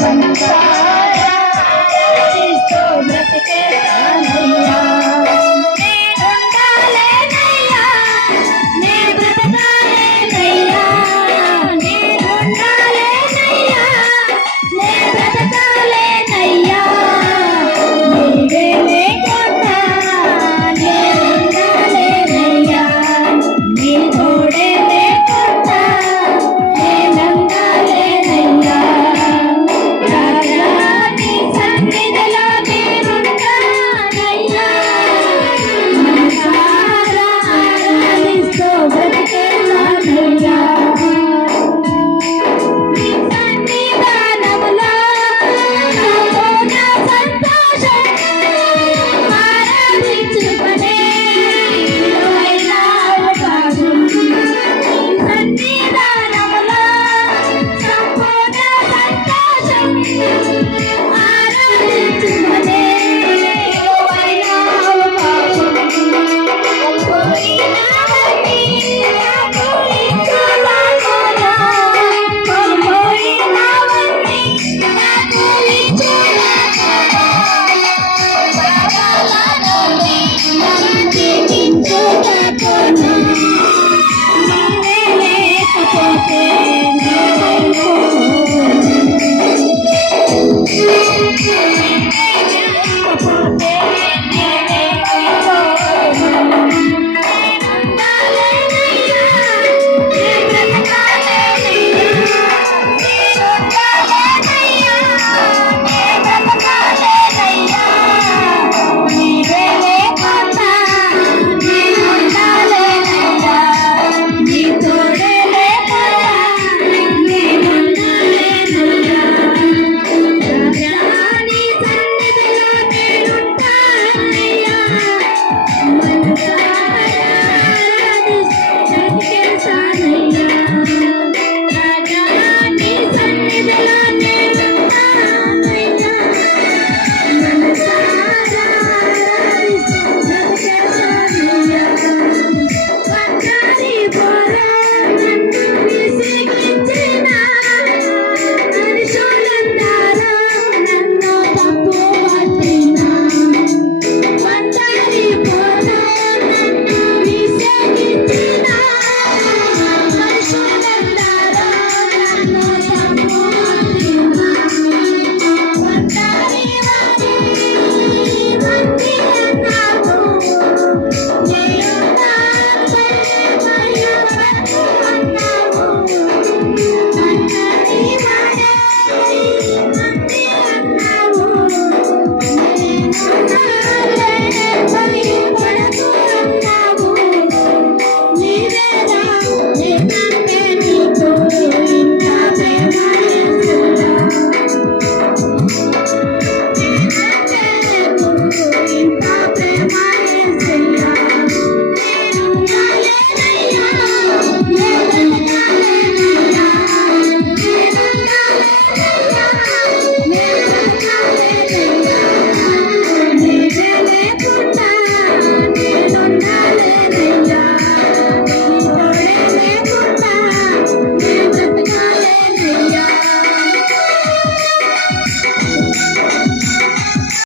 మనసారా